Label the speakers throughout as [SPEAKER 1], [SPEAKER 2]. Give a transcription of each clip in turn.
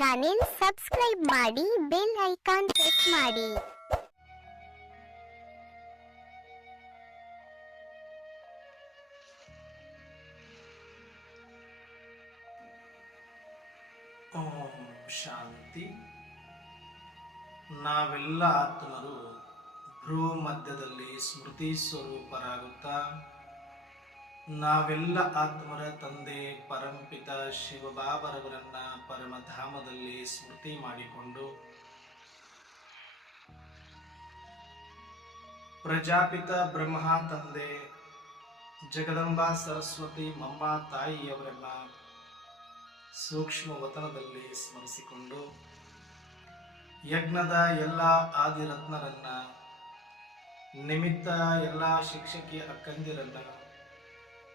[SPEAKER 1] Channel subscribe ಮಾಡಿ bell icon click ಮಾಡಿ.
[SPEAKER 2] ಓಂ ಶಾಂತಿ. ನಾವೆಲ್ಲ ಆತ್ಮರು ಭ್ರೂ ಮಧ್ಯದಲ್ಲಿ ಸ್ಮೃತಿ ಸ್ವರೂಪರಾಗುತ್ತಾ ನಾವೆಲ್ಲ ಆತ್ಮರ ತಂದೆ, ಪರಂಪಿತ ಶಿವಬಾಬರವರನ್ನ ಪರಮಧಾಮದಲ್ಲಿ ಸ್ಮೃತಿ ಮಾಡಿಕೊಂಡು ಪ್ರಜಾಪಿತ ಬ್ರಹ್ಮ ತಂದೆ, ಜಗದಂಬಾ ಸರಸ್ವತಿ ಮಮ್ಮ ತಾಯಿಯವರನ್ನ ಸೂಕ್ಷ್ಮ ವತನದಲ್ಲಿ ಸ್ಮರಿಸಿಕೊಂಡು ಯಜ್ಞದ ಎಲ್ಲ ಆದಿರತ್ನರನ್ನ, ನಿಮಿತ್ತ ಎಲ್ಲ ಶಿಕ್ಷಕಿ ಅಕ್ಕಂದಿರನ್ನ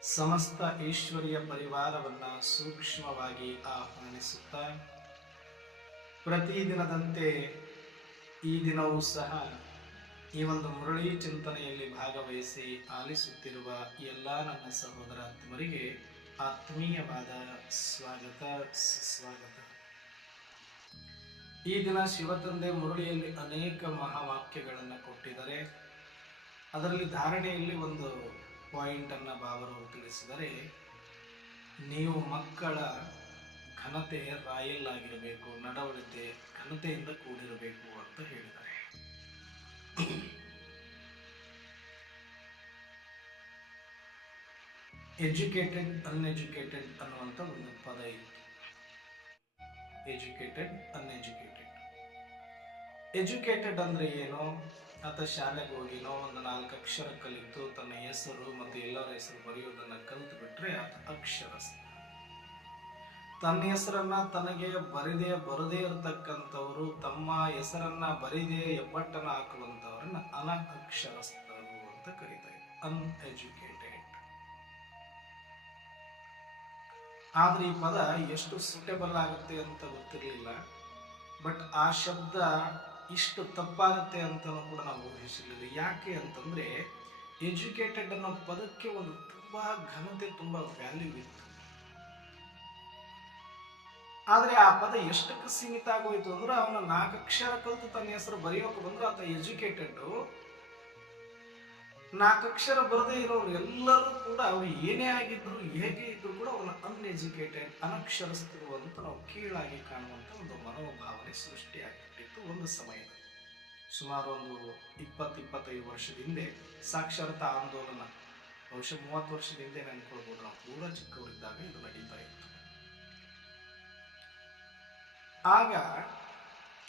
[SPEAKER 2] ಸಮಸ್ತ ಈಶ್ವರಿಯ ಪರಿವಾರವನ್ನ ಸೂಕ್ಷ್ಮವಾಗಿ ಆಹ್ವಾನಿಸುತ್ತಾ ಪ್ರತಿದಿನದಂತೆ ಈ ದಿನವೂ ಸಹ ಈ ಒಂದು ಮುರಳಿ ಚಿಂತನೆಯಲ್ಲಿ ಭಾಗವಹಿಸಿ ಆಲಿಸುತ್ತಿರುವ ಎಲ್ಲ ನನ್ನ ಸಹೋದರಾತ್ಮರಿಗೆ ಆತ್ಮೀಯವಾದ ಸ್ವಾಗತ, ಸುಸ್ವಾಗತ. ಈ ದಿನ ಶಿವತಂದೆ ಮುರಳಿಯಲ್ಲಿ ಅನೇಕ ಮಹಾವಾಕ್ಯಗಳನ್ನು ಕೊಟ್ಟಿದ್ದಾರೆ. ಅದರಲ್ಲಿ ಧಾರಣೆಯಲ್ಲಿ ಒಂದು ಪಾಯಿಂಟ್ ಅನ್ನ ಬಾಬರು ತಿಳಿಸಿದರೆ, ನೀವು ಮಕ್ಕಳ ಘನತೆ ರಾಯಲ್ ಆಗಿರಬೇಕು ನಡವಳಿಕೆ ಘನತೆಯಿಂದ ಕೂಡಿರಬೇಕು ಅಂತ ಹೇಳಿದ್ದಾರೆ. ಎಜುಕೇಟೆಡ್ ಅನ್ಎಜುಕೇಟೆಡ್ ಅನ್ನುವಂಥ ಒಂದು ಪದ ಇತ್ತು. ಎಜುಕೇಟೆಡ್ ಅನ್ಎಜುಕೇಟೆಡ್ ಎಜುಕೇಟೆಡ್ ಅಂದ್ರೆ ಏನು? ಆತ ಶಾಲೆಗೆ ಹೋಗಿ ಒಂದು ನಾಲ್ಕು ಅಕ್ಷರ ಕಲಿತು ತನ್ನ ಹೆಸರು ಮತ್ತು ಎಲ್ಲರ ಹೆಸರು ಬರೆಯುವುದನ್ನ ಕಲಿತು ಬಿಟ್ರೆ ಆತ ಅಕ್ಷರಸ್ಥ. ತನ್ನ ಹೆಸರನ್ನ ತನಗೆ ಬರೆದೇ, ಬರದೇ ಇರತಕ್ಕಂಥವರು ತಮ್ಮ ಹೆಸರನ್ನ ಬರೀದೇ ಎಬ್ಬಟ್ಟನ ಹಾಕುವಂಥವ್ರನ್ನ ಅನಕ್ಷರಸ್ಥರು ಅಂತ ಕರೀತಾರೆ ಅನ್ಎಜುಕೇಟೆಡ್ ಆದ್ರೆ ಈ ಪದ ಎಷ್ಟು ಸೂಟೇಬಲ್ ಆಗುತ್ತೆ ಅಂತ ಗೊತ್ತಿರಲಿಲ್ಲ. ಬಟ್ ಆ ಶಬ್ದ ಇಷ್ಟು ತಪ್ಪಾಗುತ್ತೆ ಅಂತ ಕೂಡ ನಾವು ಊಹಿಸಲಿಲ್ಲ. ಯಾಕೆ ಅಂತಂದರೆ ಎಜುಕೇಟೆಡ್ ಅನ್ನೋ ಪದಕ್ಕೆ ಒಂದು ತುಂಬ ಘನತೆ, ತುಂಬ ವ್ಯಾಲ್ಯೂ ಇತ್ತು. ಆದರೆ ಆ ಪದ ಎಷ್ಟಕ್ಕೆ ಸೀಮಿತ ಆಗೋಯ್ತು ಅಂದ್ರೆ ಅವನ ನಾಲ್ಕು ಅಕ್ಷರ ಕಲಿತು ತನ್ನ ಹೆಸರು ಬರೆಯೋಕೆ ಬಂದ್ರೆ ಆತ ಎಜುಕೇಟೆಡ್. ನಾಲ್ಕು ಅಕ್ಷರ ಬರದೇ ಇರೋರು ಎಲ್ಲರೂ ಕೂಡ ಅವ್ರು ಏನೇ ಆಗಿದ್ರು, ಹೇಗೆ ಇದ್ರು ಕೂಡ ಅವನ ಅನ್ಎಜುಕೇಟೆಡ್ ಅನಕ್ಷರಸ್ಥರು ಅಂತ ನಾವು ಕೀಳಾಗಿ ಕಾಣುವಂತ ಒಂದು ಮನೋಭಾವನೆ ಒಂದು ಸಮಯ. ಸುಮಾರು ಒಂದು ಇಪ್ಪತ್ತು, ಇಪ್ಪತ್ತೈದು ವರ್ಷದ ಹಿಂದೆ ಸಾಕ್ಷರತಾ ಆಂದೋಲನ. ಬಹುಶಃ ಮೂವತ್ತು ವರ್ಷದ ಹಿಂದೆ ನೆನ್ಕೊಳ್ಬೋದು ನಾವು ಪೂರ ಚಿಕ್ಕವರಿದ್ದಾಗ ಇದು ನಡೀತಾ ಇತ್ತು. ಆಗ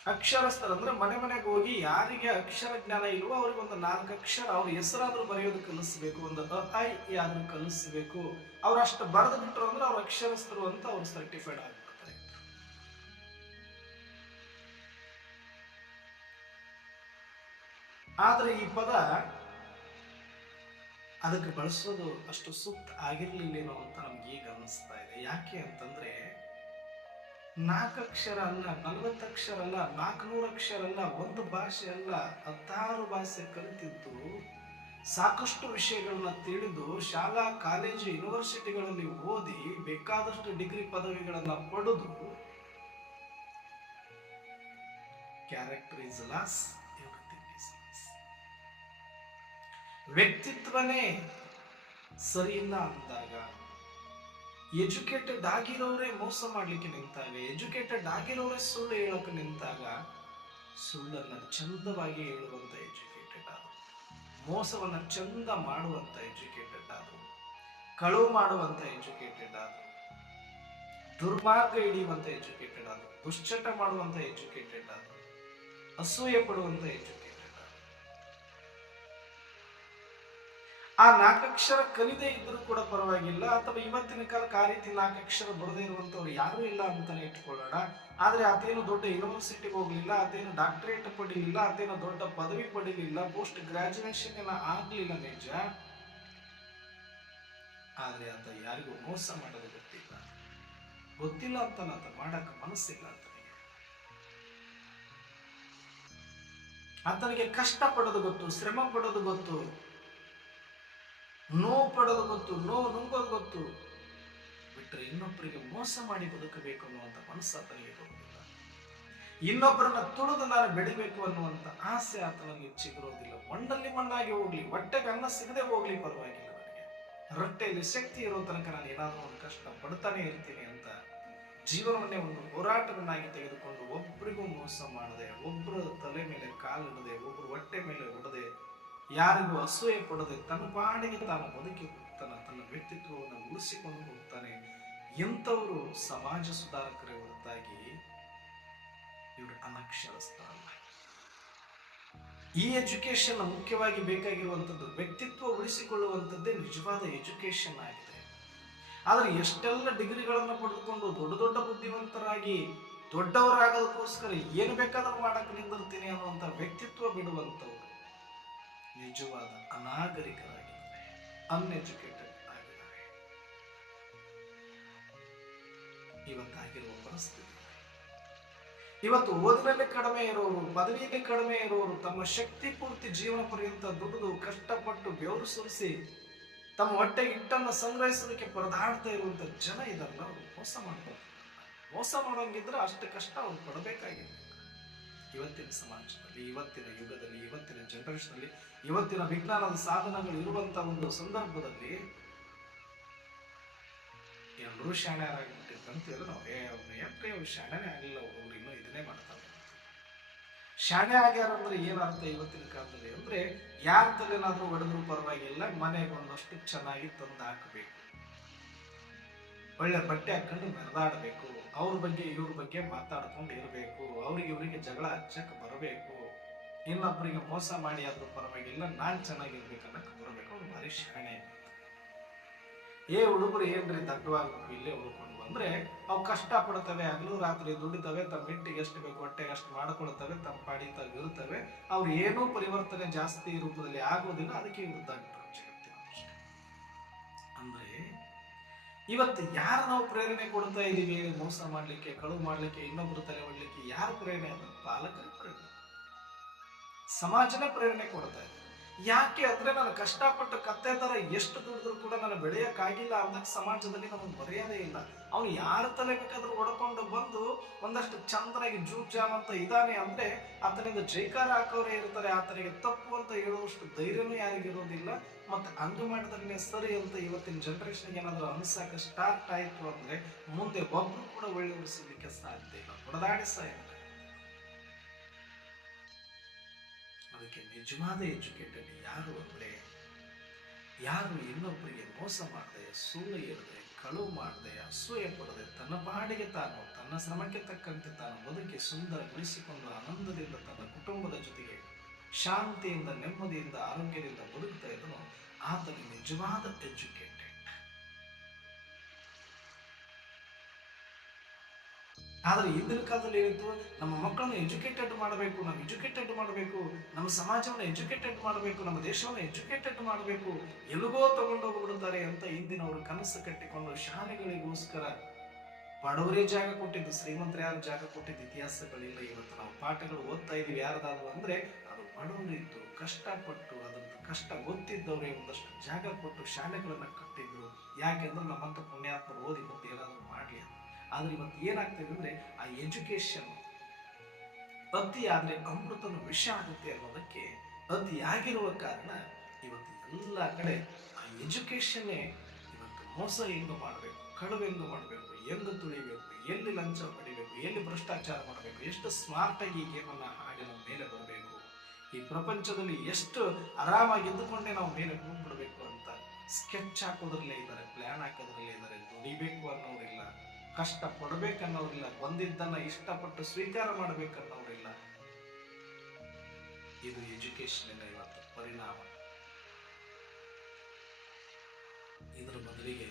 [SPEAKER 2] ಅಕ್ಷರಸ್ಥರಂದ್ರೆ ಮನೆ ಮನೆಗೆ ಹೋಗಿ ಯಾರಿಗೆ ಅಕ್ಷರ ಜ್ಞಾನ ಇಲ್ವೋ ಅವ್ರಿಗೆ ಒಂದು ನಾಲ್ಕು ಅಕ್ಷರ ಅವ್ರ ಹೆಸರಾದ್ರೂ ಬರೆಯೋದು ಕಲಿಸ್ಬೇಕು, ಒಂದು ಅ, ಐ ಆದ್ರೂ ಕಲಿಸ್ಬೇಕು. ಅವ್ರು ಅಷ್ಟು ಬರೆದು ಬಿಟ್ರು ಅಂದ್ರೆ ಅವ್ರ ಅಕ್ಷರಸ್ಥರು ಅಂತ ಅವ್ರು ಸರ್ಟಿಫೈಡ್ ಆಗ್ಬಿಡ್ತಾರೆ ಆದ್ರೆ ಈ ಪದ ಅದಕ್ಕೆ ಬಳಸೋದು ಅಷ್ಟು ಸೂಕ್ತ ಆಗಿರಲಿಲ್ಲೇನೋ ಅಂತ ನಮ್ಗೆ ಈಗ ಅನಿಸ್ತಾ ಇದೆ. ಯಾಕೆ ಅಂತಂದ್ರೆ ನಾಲ್ಕು ಅಕ್ಷರ ಅಲ್ಲ ನಲವತ್ತು ಅಕ್ಷರ ಅಲ್ಲ ನಾಲ್ಕುನೂರು ಅಕ್ಷರ ಅಲ್ಲ ಒಂದು ಭಾಷೆ ಅಲ್ಲ ಹತ್ತಾರು ಭಾಷೆ ಕಲಿತಿದ್ದು ಸಾಕಷ್ಟು ವಿಷಯಗಳನ್ನ ತಿಳಿದು ಶಾಲಾ, ಕಾಲೇಜು, ಯೂನಿವರ್ಸಿಟಿಗಳಲ್ಲಿ ಓದಿ ಬೇಕಾದಷ್ಟು ಡಿಗ್ರಿ ಪದವಿಗಳನ್ನ ಪಡೆದು ಕ್ಯಾರೆಕ್ಟರ್ ಇಸ್ ಲಾಸ್ ವ್ಯಕ್ತಿತ್ವನೇ ಸರಿಯಿಲ್ಲ ಅಂದಾಗ, ಎಜುಕೇಟೆಡ್ ಆಗಿರೋರೇ ಮೋಸ ಮಾಡ್ಲಿಕ್ಕೆ ನಿಂತಾಗ, ಎಜುಕೇಟೆಡ್ ಆಗಿರೋರೇ ಸುಳ್ಳು ಹೇಳೋಕೆ ನಿಂತಾಗ, ಸುಳ್ಳನ್ನ ಚಂದವಾಗಿ ಹೇಳುವಂತ ಎಜುಕೇಟೆಡ್ ಆದರು. ಮೋಸವನ್ನ ಚಂದ ಮಾಡುವಂತ ಎಜುಕೇಟೆಡ್ ಆದರು. ಕಳುವು ಮಾಡುವಂತ ಎಜುಕೇಟೆಡ್ ಆದರು. ದುರ್ಮಾರ್ಗ ಹಿಡಿಯುವಂತ ಎಜುಕೇಟೆಡ್ ಆದರು. ದುಶ್ಚಟ ಮಾಡುವಂತ ಎಜುಕೇಟೆಡ್ ಆದರು. ಅಸೂಯೆ ಪಡುವಂಥ ಎಜುಕೇಟೆಡ್ ಆ ನಾಲ್ಕಕ್ಷರ ಕಲಿದೇ ಇದ್ರೂ ಕೂಡ ಪರವಾಗಿಲ್ಲ ಅಥವಾ ಇವತ್ತಿನ ಕಾಲಕ್ಕೆ ಆ ರೀತಿ ನಾಲ್ಕಕ್ಷರ ಬರದೇ ಇರುವಂತವ್ರು ಯಾರೂ ಇಲ್ಲ ಅಂತಾನೆ ಇಟ್ಕೊಳ್ಳೋಣ. ಆದ್ರೆ ಆತೇನು ದೊಡ್ಡ ಯೂನಿವರ್ಸಿಟಿಗೆ ಹೋಗ್ಲಿಲ್ಲ ಆತೇನು ಡಾಕ್ಟರೇಟ್ ಪಡಿಲಿಲ್ಲ ಆತೇನು ದೊಡ್ಡ ಪದವಿ ಪಡಿಲಿಲ್ಲ ಪೋಸ್ಟ್ ಗ್ರಾಜುಯೇಷನ್ ಎಲ್ಲ ಆಗ್ಲಿಲ್ಲ ನಿಜ. ಆದ್ರೆ ಆತ ಯಾರಿಗೂ ಮೋಸ ಮಾಡೋದು ಗೊತ್ತಿಲ್ಲ. ಗೊತ್ತಿಲ್ಲ ಅಂತ ಆತ ಮಾಡಕ್ ಮನಸ್ಸಿಲ್ಲ ಅಂತ ಆತನಿಗೆ ಕಷ್ಟ ಪಡೋದು ಗೊತ್ತು, ಶ್ರಮ ಪಡೋದು ಗೊತ್ತು. ನೋವು ಪಡೋದು ಗೊತ್ತು, ನೋವು ನುಂಗೋದು ಗೊತ್ತು. ಬಿಟ್ಟರೆ ಇನ್ನೊಬ್ಬರಿಗೆ ಮೋಸ ಮಾಡಿ ಬದುಕಬೇಕು ಅನ್ನುವಂಥ ಮನಸ್ಸು ಆತನಿಗೆ ಇರುವುದಿಲ್ಲ ಇನ್ನೊಬ್ಬರನ್ನ ತುಳಿದು ನಾನು ಬೆಳಿಬೇಕು ಅನ್ನುವಂಥ ಆಸೆ ಆತನಲ್ಲಿ ಚಿಗುರೋದಿಲ್ಲ ಮಣ್ಣಲ್ಲಿ ಮಣ್ಣಾಗಿ ಹೋಗ್ಲಿ, ಹೊಟ್ಟೆಗೆ ಅನ್ನ ಸಿಗದೆ ಹೋಗ್ಲಿ ಪರವಾಗಿಲ್ಲ ನನಗೆ. ರೊಟ್ಟೆಯಲ್ಲಿ ಶಕ್ತಿ ಇರೋ ತನಕ ನಾನು ಏನಾದರೂ ಒಂದು ಕಷ್ಟ ಪಡ್ತಾನೆ ಇರ್ತೀನಿ ಅಂತ ಜೀವನವನ್ನೇ ಒಂದು ಹೋರಾಟವನ್ನಾಗಿ ತೆಗೆದುಕೊಂಡು ಒಬ್ಬರಿಗೂ ಮೋಸ ಮಾಡದೆ ಒಬ್ಬರ ತಲೆ ಮೇಲೆ ಕಾಲಿಡದೆ ಒಬ್ಬರು ಹೊಟ್ಟೆ ಮೇಲೆ ಹೊಡದೆ ಯಾರಿಗೂ ಅಸೂಯೆ ಪಡದೆ ತನ್ನ ಪಾಡಿಗೆ ತಾನು ಬದುಕಿ ಹೋಗ್ತಾನೆ ತನ್ನ ವ್ಯಕ್ತಿತ್ವವನ್ನು ಉಳಿಸಿಕೊಂಡು ಹೋಗ್ತಾನೆ. ಎಂಥವರು ಸಮಾಜ ಸುಧಾರಕರೇ ಹೊರತಾಗಿ ಇವರು ಅನಕ್ಷರಸ್ಥರಲ್ಲ. ಈ ಎಜುಕೇಶನ್ ಮುಖ್ಯವಾಗಿ ಬೇಕಾಗಿರುವಂಥದ್ದು ವ್ಯಕ್ತಿತ್ವ ಉಳಿಸಿಕೊಳ್ಳುವಂಥದ್ದೇ ನಿಜವಾದ ಎಜುಕೇಶನ್ ಆಗಿದೆ. ಆದರೆ ಎಷ್ಟೆಲ್ಲ ಡಿಗ್ರಿಗಳನ್ನು ಪಡೆದುಕೊಂಡು ದೊಡ್ಡ ದೊಡ್ಡ ಬುದ್ಧಿವಂತರಾಗಿ ದೊಡ್ಡವರಾಗೋದಕ್ಕೋಸ್ಕರ ಏನು ಬೇಕಾದರೂ ಮಾಡಕ್ಕೆ ನಿಂದಿರ್ತೀನಿ ಅನ್ನುವಂಥ ವ್ಯಕ್ತಿತ್ವ ಬಿಡುವಂಥವ್ರು ನಿಜವಾದ ಅನಾಗರಿಕರಾಗಿದ್ದಾರೆ ಅನ್ಎಜುಕೇಟೆಡ್ ಆಗಿದ್ದಾರೆ. ಇವತ್ತಾಗಿರುವ ಪರಿಸ್ಥಿತಿ. ಇವತ್ತು ಓದಿನಲ್ಲಿ ಕಡಿಮೆ ಇರೋರು, ಪದವಿಯಲ್ಲಿ ಕಡಿಮೆ ಇರೋರು ತಮ್ಮ ಶಕ್ತಿ ಪೂರ್ತಿ ಜೀವನ ಪರ್ಯಂತ ದುಡಿದು ಕಷ್ಟಪಟ್ಟು ಬೆವರು ಸುರಿಸಿ ತಮ್ಮ ಹೊಟ್ಟೆ ಹಿಟ್ಟನ್ನು ಸಂಗ್ರಹಿಸೋದಕ್ಕೆ ಪರದಾಡ್ತಾ ಇರುವಂತ ಜನ ಇದಾರಲ್ಲ ಅವರು ಮೋಸ ಮಾಡ್ತಾರೆ ಮೋಸ ಮಾಡೋಂಗಿದ್ರೆ ಅಷ್ಟು ಕಷ್ಟ ಅವ್ರು ಪಡಬೇಕಾಗಿದೆ ಇವತ್ತಿನ ಸಮಾಜದಲ್ಲಿ, ಇವತ್ತಿನ ಯುಗದಲ್ಲಿ, ಇವತ್ತಿನ ಜನರೇಷನಲ್ಲಿ ಇವತ್ತಿನ ವಿಜ್ಞಾನದ ಸಾಧನಗಳು ಇರುವಂತ ಒಂದು ಸಂದರ್ಭದಲ್ಲಿ ಎಲ್ಲರೂ ಹೇಳಿದ್ರೆ ನಾವು, ಏ, ಅವ್ರು ಯಾಕ್ರಿ ಅವ್ರು ಆಗಲಿಲ್ಲ ಅವ್ರು ಇನ್ನೂ ಇದನ್ನೇ ಮಾಡ್ತಾರೆ. ಶಾಣೆ ಆಗ್ಯಾರ ಅಂದ್ರೆ ಏನರ್ಥ ಇವತ್ತಿನ ಕಾಲದಲ್ಲಿ? ಅಂದ್ರೆ ಯಾರ ತಲೆನಾದ್ರೂ ಹೊಡೆದ್ರು ಪರವಾಗಿಲ್ಲ ಮನೆಗೆ ಒಂದಷ್ಟು ಚೆನ್ನಾಗಿ ತಂದು ಹಾಕಬೇಕು ಒಳ್ಳೆ ಬಟ್ಟೆ ಹಾಕೊಂಡು ಮೆರೆದಾಡಬೇಕು ಅವ್ರ ಬಗ್ಗೆ, ಇವ್ರ ಬಗ್ಗೆ ಮಾತಾಡ್ಕೊಂಡು ಇರಬೇಕು. ಅವ್ರಿಗೆ ಇವರಿಗೆ ಜಗಳ ಹಚ್ಚಕ್ಕೆ ಬರಬೇಕು. ಇನ್ನೊಬ್ಬರಿಗೆ ಮೋಸ ಮಾಡಿ ಆದರೂ ಪರವಾಗಿಲ್ಲ, ನಾನು ಚೆನ್ನಾಗಿರ್ಬೇಕು ಅನ್ನಕ್ ಬರಬೇಕು. ಅವ್ರು ಭಾರಿ ಶಾಣೆ. ಏ ಹುಡುಗರು ಏನ್ರಿ ದಟ್ಟವಾಗಬೇಕು ಇಲ್ಲೇ ಉಳ್ಕೊಂಡು ಬಂದ್ರೆ, ಅವು ಕಷ್ಟ ಪಡ್ತವೆ, ಹಗಲು ರಾತ್ರಿ ದುಡಿತವೆ ತಮ್ಮ ಮೆಟ್ಟಿಗೆ ಎಷ್ಟು ಬೇಕು ಹೊಟ್ಟೆಗೆ ಅಷ್ಟು ಮಾಡ್ಕೊಳ್ತವೆ ತಮ್ಮ ಪಾಡಿ ತಾವು ಇರುತ್ತವೆ ಅವ್ರು ಏನೂ ಪರಿವರ್ತನೆ ಜಾಸ್ತಿ ರೂಪದಲ್ಲಿ ಆಗೋದಿಲ್ಲ, ಅದಕ್ಕೆ ಇವರು ಇವತ್ತು ಯಾರು ನಾವು ಪ್ರೇರಣೆ ಕೊಡ್ತಾ ಇದ್ದೀವಿ ಮೋಸ ಮಾಡಲಿಕ್ಕೆ, ಕಳುವು ಮಾಡಲಿಕ್ಕೆ ಇನ್ನೊಬ್ಬರು ತಲೆ ಹೊಡಲಿಕ್ಕೆ ಯಾರು ಪ್ರೇರಣೆ? ಅಂದ್ರೆ ಪಾಲಕರ ಪ್ರೇರಣೆ. ಸಮಾಜನೇ ಪ್ರೇರಣೆ ಕೊಡ್ತಾ ಇದೆ. ಯಾಕೆ ಅಂದ್ರೆ ನಾನು ಕಷ್ಟಪಟ್ಟು ಕತ್ತೆ ತರ ಎಷ್ಟು ದುಡಿದ್ರು ಕೂಡ ನಾನು ಬೆಳೆಯಕ್ಕಾಗಿಲ್ಲ ಅನ್ನಕ್ಕೆ ಸಮಾಜದಲ್ಲಿ ನಮಗೆ ಮರ್ಯಾದೆ ಇಲ್ಲ. ಅವನು ಯಾರ ತಲೆ ಬೇಕಾದ್ರೂ ಹೊಡ್ಕೊಂಡು ಬಂದು ಒಂದಷ್ಟು ಚಂದನಾಗಿ ಜೂಟ್ ಜಾಮ್ ಅಂತ ಇದ್ದಾನೆ ಅಂದ್ರೆ ಆತನಿಂದ ಜೈಕಾರ ಹಾಕೋರೇ ಇರ್ತಾರೆ. ಆತನಿಗೆ ತಪ್ಪು ಅಂತ ಹೇಳುವಷ್ಟು ಧೈರ್ಯನೂ ಯಾರಿಗಿರೋದಿಲ್ಲ. ಮತ್ತೆ ಅಂದು ಮಾಡಿದ್ರೆ ಸರಿ ಅಂತ ಇವತ್ತಿನ ಜನರೇಷನ್ಗೆ ಏನಾದರೂ ಅನಿಸಕ್ಕೆ ಸ್ಟಾರ್ಟ್ ಆಯ್ತು ಅಂದರೆ ಮುಂದೆ ಒಬ್ಬರು ಕೂಡ ಒಳ್ಳೆಯವರು ಸಿಗಲಿಕ್ಕೆ ಸಾಧ್ಯ ಇಲ್ಲ. ಹೊಡೆದಾಡಿಸ ಅದಕ್ಕೆ ನಿಜವಾದ ಎಜುಕೇಟೆಡ್ ಯಾರು ಅಂದ್ರೆ, ಯಾರು ಇನ್ನೊಬ್ಬರಿಗೆ ಮೋಸ ಮಾಡದೆ, ಸುಳ್ಳು ಇರದೆ ಕಳುವು ಮಾಡದೆ, ಅಸೂಯೆ ಪಡದೆ, ತನ್ನ ಪಾಡಿಗೆ ತಾನು, ತನ್ನ ಶ್ರಮಕ್ಕೆ ತಕ್ಕಂತೆ ತಾನು ಬದುಕಿ ಸುಂದರಗೊಳಿಸಿಕೊಂಡು ಆನಂದದಿಂದ ತನ್ನ ಕುಟುಂಬದ ಜೊತೆಗೆ ಶಾಂತಿಯಿಂದ, ನೆಮ್ಮದಿಯಿಂದ, ಆರೋಗ್ಯದಿಂದ ಬದುಕ್ತಾ ಇದ್ದನು. ಆತನ ನಿಜವಾದ ಎಜುಕೇಟೆಡ್ ಆದ್ರೆ ಇಂದಿನ ಕಾಲದಲ್ಲಿ ಏನಿತ್ತು? ನಮ್ಮ ಮಕ್ಕಳನ್ನು ಎಜುಕೇಟೆಡ್ ಮಾಡಬೇಕು, ನಾವು ಎಜುಕೇಟೆಡ್ ಮಾಡಬೇಕು, ನಮ್ಮ ಸಮಾಜವನ್ನು ಎಜುಕೇಟೆಡ್ ಮಾಡಬೇಕು, ನಮ್ಮ ದೇಶವನ್ನು ಎಜುಕೇಟೆಡ್ ಮಾಡಬೇಕು, ಎಲ್ಲಿಗೋ ತಗೊಂಡೋಗ್ಬಿಡುತ್ತಾರೆ ಅಂತ ಇಂದಿನವರು ಕನಸು ಕಟ್ಟಿಕೊಂಡು ಶಾಲೆಗಳಿಗೋಸ್ಕರ ಬಡವರೇ ಜಾಗ ಕೊಟ್ಟಿದ್ದು ಶ್ರೀಮಂತರ ಯಾರು ಜಾಗ ಕೊಟ್ಟಿದ್ದು ಇತಿಹಾಸಗಳಿಲ್ಲ. ಇವತ್ತು ನಾವು ಪಾಠಗಳು ಓದ್ತಾ ಇದೀವಿ ಯಾರದಾದ್ರು ಅಂದ್ರೆ ಬಡವರಿದ್ದು ಕಷ್ಟಪಟ್ಟು ಅದಂತ ಕಷ್ಟ ಗೊತ್ತಿದ್ದವರೇ ಒಂದಷ್ಟು ಜಾಗ ಕೊಟ್ಟು ಶಾಲೆಗಳನ್ನು ಕಟ್ಟಿದ್ರು ಯಾಕೆಂದ್ರೆ ನಮ್ಮಂತ ಪುಣ್ಯಾತ್ಮರು ಓದಿ ಮತ್ತೆ ಏನಾದರೂ ಮಾಡಲಿ. ಆದ್ರೆ ಇವತ್ತು ಏನಾಗ್ತಿದೆ ಅಂದರೆ ಆ ಎಜುಕೇಶನ್ ಅತಿ ಆದ್ರೆ ಅಮೃತನ ವಿಷ ಆಗುತ್ತೆ ಅನ್ನೋದಕ್ಕೆ ಅತಿಯಾಗಿರುವ ಕಾರಣ ಇವತ್ತು ಎಲ್ಲ ಕಡೆ ಆ ಎಜುಕೇಶನ್ನೇ ಇವತ್ತು ಮೋಸ ಎಂದು ಮಾಡಬೇಕು ಕಳುವೆಂದು ಹೆಂಗ ಮಾಡಬೇಕು ಎಂದು ತುಳಿಬೇಕು, ಎಲ್ಲಿ ಲಂಚ ಪಡಿಬೇಕು, ಎಲ್ಲಿ ಭ್ರಷ್ಟಾಚಾರ ಮಾಡಬೇಕು, ಎಷ್ಟು ಸ್ಮಾರ್ಟಾಗಿ ಈ ಗೇಮನ್ನ ಆಡಿ ನಮ್ಮ ಮೇಲೆ ಬರಬೇಕು ಈ ಪ್ರಪಂಚದಲ್ಲಿ ಎಷ್ಟು ಆರಾಮಾಗಿ ಇದ್ದುಕೊಂಡೇ ನಾವು ಮೇಲೆ ಹೋಗ್ಬಿಡ್ಬೇಕು ಅಂತ ಸ್ಕೆಚ್ ಹಾಕೋದ್ರಲ್ಲೇ ಇದ್ದಾರೆ ಪ್ಲಾನ್ ಹಾಕೋದ್ರಲ್ಲೇ ಇದ್ದಾರೆ, ದುಡಿಬೇಕು ಅನ್ನೋರಿಲ್ಲ ಕಷ್ಟ ಪಡ್ಬೇಕನ್ನೋರಿಲ್ಲ ಬಂದಿದ್ದನ್ನ ಇಷ್ಟಪಟ್ಟು ಸ್ವೀಕಾರ ಮಾಡ್ಬೇಕನ್ನೋರಿಲ್ಲ ಇದು ಎಜುಕೇಶನ್ ಇವತ್ತು ಪರಿಣಾಮ. ಇದರ ಬದಲಿಗೆ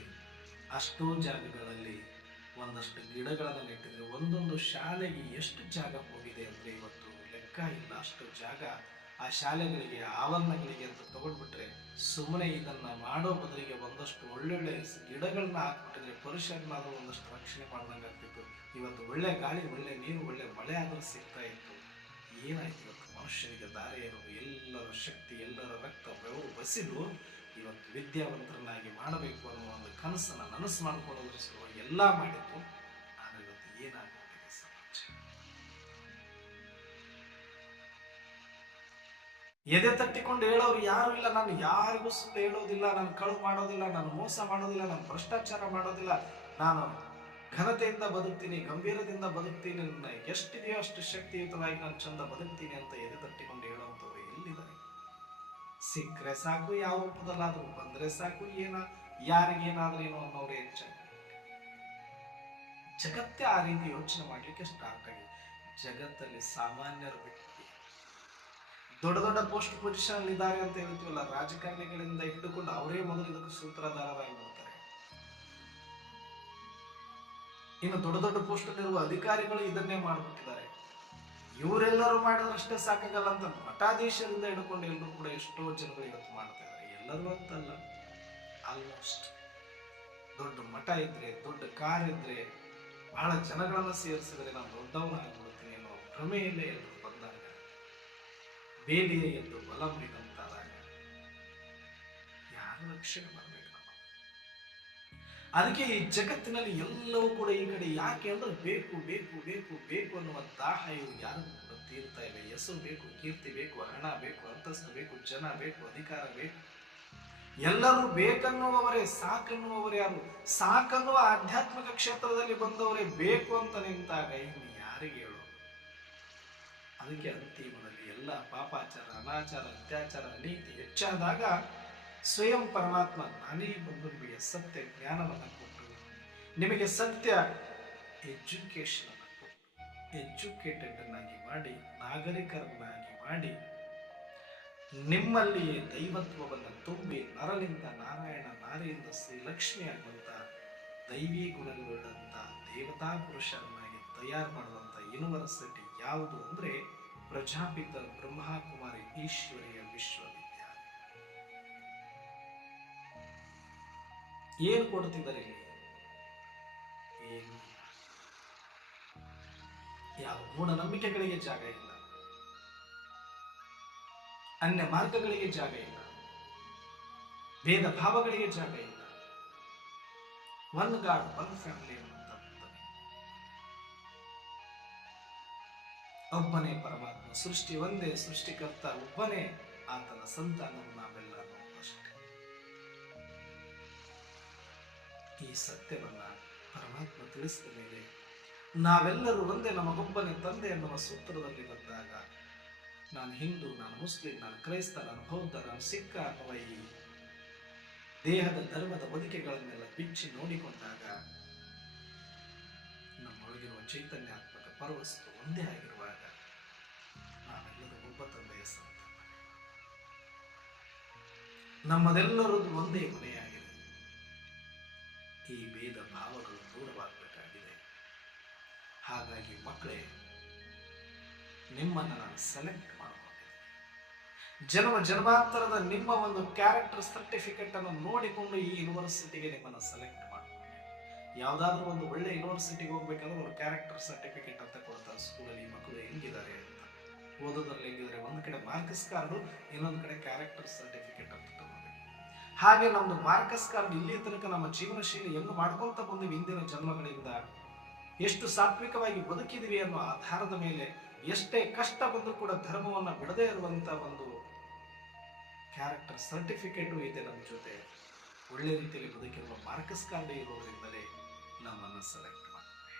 [SPEAKER 2] ಅಷ್ಟೋ ಜಾಗಗಳಲ್ಲಿ ಒಂದಷ್ಟು ಗಿಡಗಳನ್ನು ನೆಟ್ಟಿದ್ರೆ ಒಂದೊಂದು ಶಾಲೆಗೆ ಎಷ್ಟು ಜಾಗ ಹೋಗಿದೆ ಅಂದ್ರೆ ಇವತ್ತು ಲೆಕ್ಕ ಇಲ್ಲ ಅಷ್ಟು ಜಾಗ ಆ ಶಾಲೆಗಳಿಗೆ, ಆವರಣಗಳಿಗೆ ಅಂತ ತಗೊಂಡ್ಬಿಟ್ರೆ ಸುಮ್ಮನೆ ಇದನ್ನ ಮಾಡೋ ಬದಲಿಗೆ ಒಂದಷ್ಟು ಒಳ್ಳೊಳ್ಳೆ ಗಿಡಗಳನ್ನ ಹಾಕ್ಬಿಟ್ಟಿದ್ರೆ ಪರಿಸರನಾದ್ರೂ ಒಂದಷ್ಟು ರಕ್ಷಣೆ ಮಾಡ್ದಂಗೆ ಆಗ್ತಿತ್ತು. ಇವತ್ತು ಒಳ್ಳೆ ಗಾಳಿ, ಒಳ್ಳೆ ನೀರು, ಒಳ್ಳೆ ಮಳೆ ಆದರೂ ಸಿಗ್ತಾ ಇತ್ತು. ಏನಾಯ್ತು ಇವತ್ತು ಮನುಷ್ಯನಿಗೆ ದಾರಿ ಇರೋದು ಎಲ್ಲರ ಶಕ್ತಿ, ಎಲ್ಲರ ರಕ್ತ ಬೆವರು ಬಸಿದು ಇವತ್ತು ವಿದ್ಯಾವಂತರನ್ನಾಗಿ ಮಾಡಬೇಕು ಅನ್ನೋ ಒಂದು ಕನಸನ್ನ ನನಸು ಮಾಡ್ಕೊಳ್ಳೋದ್ರ ಸಲುವಾಗಿ ಎಲ್ಲ ಮಾಡಿದ್ದು ಎದೆ ತಟ್ಟಿಕೊಂಡು ಹೇಳೋರು ಯಾರು ಇಲ್ಲ. ನಾನು ಯಾರಿಗೂ ಸುಳ್ಳು ಹೇಳೋದಿಲ್ಲ, ನಾನು ಕಳು ಮಾಡೋದಿಲ್ಲ, ನಾನು ಮೋಸ ಮಾಡೋದಿಲ್ಲ, ನಾನು ಭ್ರಷ್ಟಾಚಾರ ಮಾಡೋದಿಲ್ಲ. ನಾನು ಘನತೆಯಿಂದ ಬದುಕ್ತೀನಿ, ಗಂಭೀರದಿಂದ ಬದುಕ್ತೀನಿ, ನನ್ನ ಎಷ್ಟಿದೆಯೋ ಅಷ್ಟು ಶಕ್ತಿಯುತವಾಗಿ ನಾನು ಚಂದ ಬದುಕ್ತೀನಿ ಅಂತ ಎದೆ ತಟ್ಟಿಕೊಂಡು ಹೇಳುವಂಥವ್ರು ಎಲ್ಲಿದ್ದಾರೆ? ಸಿಕ್ಕರೆ ಸಾಕು, ಯಾವ ರೂಪದಲ್ಲಾದ್ರೂ ಬಂದ್ರೆ ಸಾಕು, ಏನ, ಯಾರಿಗೇನಾದ್ರೂ ಏನೋ ಅನ್ನೋರು ಹೆಚ್ಚ ಜಗತ್ತೇ ಆ ರೀತಿ ಯೋಚನೆ ಮಾಡ್ಲಿಕ್ಕೆ ಸ್ಟಾರ್ಟ್ ಆಗಿದೆ. ಜಗತ್ತಲ್ಲಿ ಸಾಮಾನ್ಯರು ಬಿಟ್ಟು ದೊಡ್ಡ ದೊಡ್ಡ ಪೋಸ್ಟ್ ಪೊಸಿಷನ್ ಇದ್ದಾರೆ ಅಂತ ಹೇಳ್ತೀವಲ್ಲ, ರಾಜಕಾರಣಿಗಳಿಂದ ಇಟ್ಟುಕೊಂಡು ಅವರೇ ಮೊದಲು ಇದಕ್ಕೆ ಸೂತ್ರಧಾರರಾಗಿ ಬರ್ತಾರೆ ಇನ್ನು ದೊಡ್ಡ ದೊಡ್ಡ ಪೋಸ್ಟ್ ಇರುವ ಅಧಿಕಾರಿಗಳು ಇದನ್ನೇ ಮಾಡ್ಬಿಟ್ಟಿದ್ದಾರೆ. ಇವರೆಲ್ಲರೂ ಮಾಡಿದ್ರಷ್ಟೇ ಸಾಕಾಗಲ್ಲ ಅಂತ ಮಠಾಧೀಶರಿಂದ ಹಿಡ್ಕೊಂಡು ಎಲ್ಲರೂ ಕೂಡ ಎಷ್ಟೋ ಜನಗಳು ಇವತ್ತು ಮಾಡ್ತಾ ಇದ್ದಾರೆ. ಎಲ್ಲರೂ ಅಂತಲ್ಲ ಆಲ್ಮೋಸ್ಟ್ ದೊಡ್ಡ ಮಠ ಇದ್ರೆ, ದೊಡ್ಡ ಕಾರ್ ಇದ್ರೆ, ಬಹಳ ಜನಗಳನ್ನ ಸೇರಿಸಿದ್ರೆ ನಾನು ದೊಡ್ಡವನಾಗ್ಬಿಡ್ತೀನಿ ಅನ್ನೋ ಭ್ರಮೆಯಲ್ಲೇ ಎಲ್ಲರೂ ಬೇಲಿಯ ಎಂದು ಬಲ ಮುರಿದಂತಾದಾಗ ಯಾರು ರಕ್ಷಣೆ ಮಾಡಬೇಕು ಅದಕ್ಕೆ ಈ ಜಗತ್ತಿನಲ್ಲಿ ಎಲ್ಲವೂ ಕೂಡ ಈ ಕಡೆ ಯಾಕೆ ಅಂದ್ರೆ ಬೇಕು ಬೇಕು ಬೇಕು ಬೇಕು ಅನ್ನುವ ದಾಹ ಯಾರು ತೀರ್ತಾ ಇಲ್ಲ. ಹೆಸರು ಬೇಕು, ಕೀರ್ತಿ ಬೇಕು, ಹಣ ಬೇಕು, ಅಂತಸ್ತು ಬೇಕು, ಜನ ಬೇಕು, ಅಧಿಕಾರ ಬೇಕು. ಎಲ್ಲರೂ ಬೇಕನ್ನುವವರೇ, ಸಾಕನ್ನುವವರೇ ಯಾರು? ಸಾಕನ್ನುವ ಆಧ್ಯಾತ್ಮಿಕ ಕ್ಷೇತ್ರದಲ್ಲಿ ಬಂದವರೇ ಬೇಕು ಅಂತ ನಿಂತಾಗ ಇನ್ನು ಯಾರಿಗೆ ಅದಕ್ಕೆ ಅಂತಿಮದಲ್ಲಿ ಎಲ್ಲ ಪಾಪಾಚಾರ, ಅನಾಚಾರ, ಅತ್ಯಾಚಾರ ನೀತಿ ಹೆಚ್ಚಾದಾಗ ಸ್ವಯಂ ಪರಮಾತ್ಮ ನಾನೇ ಬಂದು ನಿಮಗೆ ಸತ್ಯ ಜ್ಞಾನವನ್ನು ಕೊಟ್ಟು, ನಿಮಗೆ ಸತ್ಯ ಎಜುಕೇಷನ್ ಅನ್ನು ಕೊಟ್ಟು, ಎಜುಕೇಟೆಡ್ ಅನ್ನಾಗಿ ಮಾಡಿ, ನಾಗರಿಕರನ್ನಾಗಿ ಮಾಡಿ, ನಿಮ್ಮಲ್ಲಿಯೇ ದೈವತ್ವವನ್ನು ತುಂಬಿ ನರನಿಂದ ನಾರಾಯಣ, ನಾರಿಯಿಂದ ಶ್ರೀ ಲಕ್ಷ್ಮಿ ಆಗುವಂತ ದೈವಿ ಗುಣಗಳುಳ್ಳಂತ ದೇವತಾ ಪುರುಷರನ್ನಾಗಿ ತಯಾರು ಮಾಡುವಂಥ ಯೂನಿವರ್ಸಿಟಿ ಯಾವುದು ಅಂದ್ರೆ ಪ್ರಜಾಪಿತ ಬ್ರಹ್ಮಕುಮಾರಿ ಈಶ್ವರಿಯ ವಿಶ್ವವಿದ್ಯಾಲಯ. ಏನು ಕೊಡ್ತಿದ್ದಾರೆ ಏನು. ಯಾವ ಮೂಢನಂಬಿಕೆಗಳಿಗೆ ಜಾಗ ಇಲ್ಲ. ಅನ್ಯ ಮಾರ್ಗಗಳಿಗೆ ಜಾಗ ಇಲ್ಲ. ಭೇದ ಭಾವಗಳಿಗೆ ಜಾಗ ಇಲ್ಲ. ಒನ್ ಗಾಡ್ ಒನ್ ಫ್ಯಾಮಿಲಿ ಅನ್ನುವಂಥ. ಒಬ್ಬನೇ ಪರಮಾತ್ಮ. ಸೃಷ್ಟಿ ಒಂದೇ, ಸೃಷ್ಟಿಕರ್ತ ಒಬ್ಬನೇ, ಆತನ ಸಂತಾನವು ನಾವೆಲ್ಲ ಅಷ್ಟೇ. ಈ ಸತ್ಯವನ್ನ ಪರಮಾತ್ಮ ತಿಳಿಸಿದ ಮೇಲೆ ನಾವೆಲ್ಲರೂ ಒಂದೇ ನಮಗೊಬ್ಬನೇ ತಂದೆ ಎನ್ನುವ ಸೂತ್ರದಲ್ಲಿ ಬಂದಾಗ, ನಾನು ಹಿಂದೂ, ನಾನು ಮುಸ್ಲಿಂ, ನಾನು ಕ್ರೈಸ್ತ, ನಾನು ಬೌದ್ಧ, ನಾನು ಸಿಕ್ಕ ಅನ್ನುವ ಈ ದೇಹದ ಧರ್ಮದ ಬದುಕೆಗಳನ್ನೆಲ್ಲ ಬಿಚ್ಚಿ ನೋಡಿಕೊಂಡಾಗ ನಮ್ಮೊಳಗಿರುವ ಚೈತನ್ಯಾತ್ಮಕ ಪರವಸ್ತು ಒಂದೇ ಆಗಿರುವಾಗ ನಾವೆಲ್ಲರೂ ಸಂತಾನ ನಮ್ಮದೆಲ್ಲರದ್ದು ಒಂದೇ ಮನೆಯಾಗಿದೆ ಈ ಭೇದ ಭಾವಗಳು ದೂರವಾಗಬೇಕಾಗಿದೆ. ಹಾಗಾಗಿ ಮಕ್ಕಳೇ, ನಿಮ್ಮನ್ನು ನಾನು ಸೆಲೆಕ್ಟ್ ಮಾಡಿಕೊಂಡಿದ್ದೀನಿ. ಜನ್ಮ ಜನ್ಮಾಂತರದ ನಿಮ್ಮ ಒಂದು ಕ್ಯಾರೆಕ್ಟರ್ ಸರ್ಟಿಫಿಕೇಟ್ ಅನ್ನು ನೋಡಿಕೊಂಡು ಈ ಯೂನಿವರ್ಸಿಟಿಗೆ ನಿಮ್ಮನ್ನು ಸೆಲೆಕ್ಟ್ ಯಾವುದಾದ್ರೂ ಒಂದು ಒಳ್ಳೆ ಯೂನಿವರ್ಸಿಟಿಗೆ ಹೋಗ್ಬೇಕಂದ್ರೆ ಒಂದು ಕ್ಯಾರೆಕ್ಟರ್ ಸರ್ಟಿಫಿಕೇಟ್ ಅಂತ ಕೊಡ್ತಾರೆ. ಸ್ಕೂಲಲ್ಲಿ ಮಕ್ಕಳು ಹೆಂಗಿದ್ದಾರೆ? ಓದೋದ್ರಲ್ಲಿ ಹೆಂಗಿದ್ರೆ ಒಂದು ಕಡೆ ಮಾರ್ಕಸ್ ಕಾರ್ಡು ಇನ್ನೊಂದು ಕಡೆ ಕ್ಯಾರೆಕ್ಟರ್ ಸರ್ಟಿಫಿಕೇಟ್ ಅಂತ ಹಾಗೆ ನಮ್ದು ಮಾರ್ಕಸ್ ಕಾರ್ಡ್ ಇಲ್ಲಿ ತನಕ ನಮ್ಮ ಜೀವನ ಶೈಲಿ ಹೆಂಗ್ ಮಾಡ್ಕೊಳ್ತಾ ಬಂದಿವಿ ಹಿಂದಿನ ಜನ್ಮಗಳಿಂದ, ಎಷ್ಟು ಸಾತ್ವಿಕವಾಗಿ ಬದುಕಿದೀವಿ ಅನ್ನೋ ಆಧಾರದ ಮೇಲೆ ಎಷ್ಟೇ ಕಷ್ಟ ಬಂದರೂ ಕೂಡ ಧರ್ಮವನ್ನು ಬಿಡದೇ ಇರುವಂತ ಒಂದು ಕ್ಯಾರೆಕ್ಟರ್ ಸರ್ಟಿಫಿಕೇಟು ಇದೆ ನಮ್ಮ ಜೊತೆ. ಒಳ್ಳೆ ರೀತಿಯಲ್ಲಿ ಬದುಕಿರುವ ಮಾರ್ಕಸ್ ಕಾರ್ಡ್ ಇರೋದ್ರಿಂದಲೇ ನಮ್ಮನ್ನು ಸೆಲೆಕ್ಟ್ ಮಾಡ್ತಾರೆ.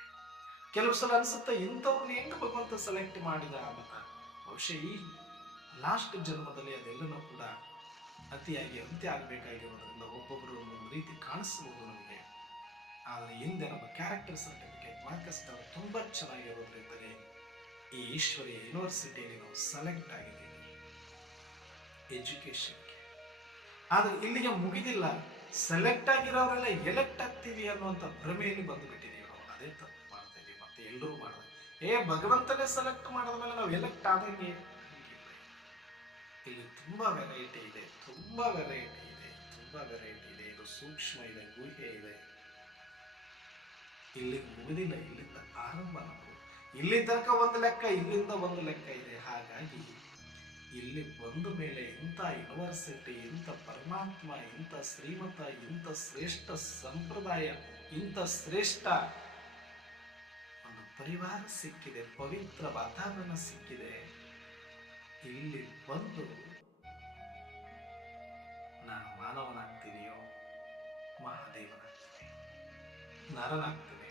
[SPEAKER 2] ಕೆಲವು ಸಲ ಅನ್ಸುತ್ತೆ ಇಂಥವ್ರನ್ನ ಹೆಂಗ್ ಭಗವಂತ ಸೆಲೆಕ್ಟ್ ಮಾಡಿದ ಅಂತ. ಬಹುಶಃ ಈ ಲಾಸ್ಟ್ ಜನ್ಮದಲ್ಲಿ ಅದೆಲ್ಲನೂ ಕೂಡ ಅತಿಯಾಗಿ ಅಂತ್ಯ ಆಗಬೇಕಾಗಿರೋದ್ರಿಂದ ಒಬ್ಬೊಬ್ಬರು ಒಂದೊಂದು ರೀತಿ ಕಾಣಿಸ್ಬೋದು ನಮಗೆ. ಆದರೆ ಹಿಂದೆ ನಮ್ಮ ಕ್ಯಾರೆಕ್ಟರ್ ಸರ್ಟಿಫಿಕೇಟ್ ಮಾರ್ಕಸ್ ತುಂಬ ಚೆನ್ನಾಗಿರೋದ್ರಿಂದಲೇ ಈ ಈಶ್ವರಿ ಯೂನಿವರ್ಸಿಟಿಯಲ್ಲಿ ನಾವು ಸೆಲೆಕ್ಟ್ ಆಗಿದ್ದೀವಿ. ಎಜುಕೇಷನ್ಗೆ ಆದರೆ ಇಲ್ಲಿಗೆ ಮುಗಿದಿಲ್ಲ. ಸೆಲೆಕ್ಟ್ ಆಗಿರೋರೆಲ್ಲ ಎಲೆಕ್ಟ್ ಆಗ್ತೀವಿ ಅನ್ನುವಂಥ ಭ್ರಮೆಯಲ್ಲಿ ಬಂದುಬಿಟ್ಟಿದ್ದೀವಿ ನಾವು. ಅದೇ ತಪ್ಪು ಮಾಡ್ತಾ ಇದ್ದೀವಿ ಮತ್ತೆ ಎಲ್ಲರೂ ಮಾಡೋದು ಏ, ಭಗವಂತನೇ ಸೆಲೆಕ್ಟ್ ಮಾಡಿದ ಮೇಲೆ ನಾವು ಎಲೆಕ್ಟ್ ಆದಂಗೆ ಇಲ್ಲಿ ತುಂಬಾ ವೆರೈಟಿ ಇದೆ, ತುಂಬಾ ವೆರೈಟಿ ಇದೆ, ತುಂಬಾ ವೆರೈಟಿ ಇದೆ. ಇದು ಸೂಕ್ಷ್ಮ ಇದೆ, ಗುಹೆ ಇದೆ. ಇಲ್ಲಿ ಮುಗಿದಿಲ್ಲ, ಇಲ್ಲಿಂದ ಆರಂಭ ನಾವು. ಇಲ್ಲಿ ತನಕ ಒಂದು ಲೆಕ್ಕ, ಇಲ್ಲಿಂದ ಒಂದು ಲೆಕ್ಕ ಇದೆ. ಹಾಗಾಗಿ ಇಲ್ಲಿ ಬಂದ ಮೇಲೆ ಇಂಥ ಯೂನಿವರ್ಸಿಟಿ ಇಂಥ ಪರಮಾತ್ಮ, ಇಂಥ ಶ್ರೀಮತ, ಇಂಥ ಶ್ರೇಷ್ಠ ಸಂಪ್ರದಾಯ, ಇಂಥ ಶ್ರೇಷ್ಠ ಪರಿವಾರ ಸಿಕ್ಕಿದೆ, ಪವಿತ್ರ ವಾತಾವರಣ ಸಿಕ್ಕಿದೆ. ಇಲ್ಲಿ ಬಂದು ನಾನು ಮಾನವನಾಗ್ತೀನಿಯೋ? ಮಹಾದೇವನಾಗ್ತೀನಿ ನರನಾಗ್ತೇನೆ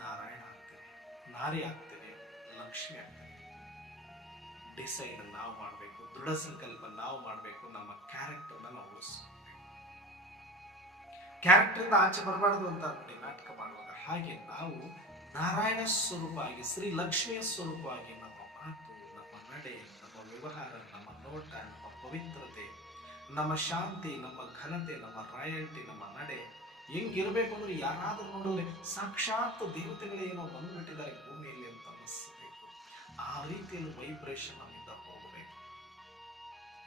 [SPEAKER 2] ನಾರಾಯಣ ಆಗ್ತೇನೆ ನಾರಿ ಆಗ್ತೇನೆ ಲಕ್ಷ್ಮಿ ಆಗ್ತೇನೆ ಡಿಸೈಡ್ ನಾವು ಮಾಡಬೇಕು, ದೃಢ ಸಂಕಲ್ಪ ನಾವು ಮಾಡಬೇಕು, ನಮ್ಮ ಕ್ಯಾರೆಕ್ಟರ್ನ ನಾವು ಉಳಿಸ್ಬೇಕು. ಕ್ಯಾರೆಕ್ಟರ್ ಆಚೆ ಬರಬಾರ್ದು ಅಂತ ನೋಡಿ ನಾಟಕ ಮಾಡುವಾಗ ಹಾಗೆ ನಾವು ನಾರಾಯಣ ಸ್ವರೂಪ ಆಗಿ ಶ್ರೀ ಲಕ್ಷ್ಮಿಯ ಸ್ವರೂಪ ಆಗಿ ನಮ್ಮ ಮಾತು, ನಮ್ಮ ನಡೆ, ನಮ್ಮ ವ್ಯವಹಾರ, ನಮ್ಮ ನೋಟ, ನಮ್ಮ ಪವಿತ್ರತೆ, ನಮ್ಮ ಶಾಂತಿ, ನಮ್ಮ ಘನತೆ, ನಮ್ಮ ರಾಯಲ್ಟಿ ನಮ್ಮ ನಡೆ ಹೆಂಗಿರ್ಬೇಕು ಅಂದ್ರೆ ಯಾರಾದರೂ ನೋಡಿದ್ರೆ ಸಾಕ್ಷಾತ್ ದೇವತೆಗಳೇ ಏನೋ ಬಂದ್ಬಿಟ್ಟಿದ್ದಾರೆ ಭೂಮಿಯಲ್ಲಿ ಅಂತ ಅನ್ನಿಸ್ಬೇಕು. ಆ ರೀತಿಯಲ್ಲಿ ವೈಬ್ರೇಷನ್ ನಮ್ಮಿಂದ ಹೋಗಬೇಕು.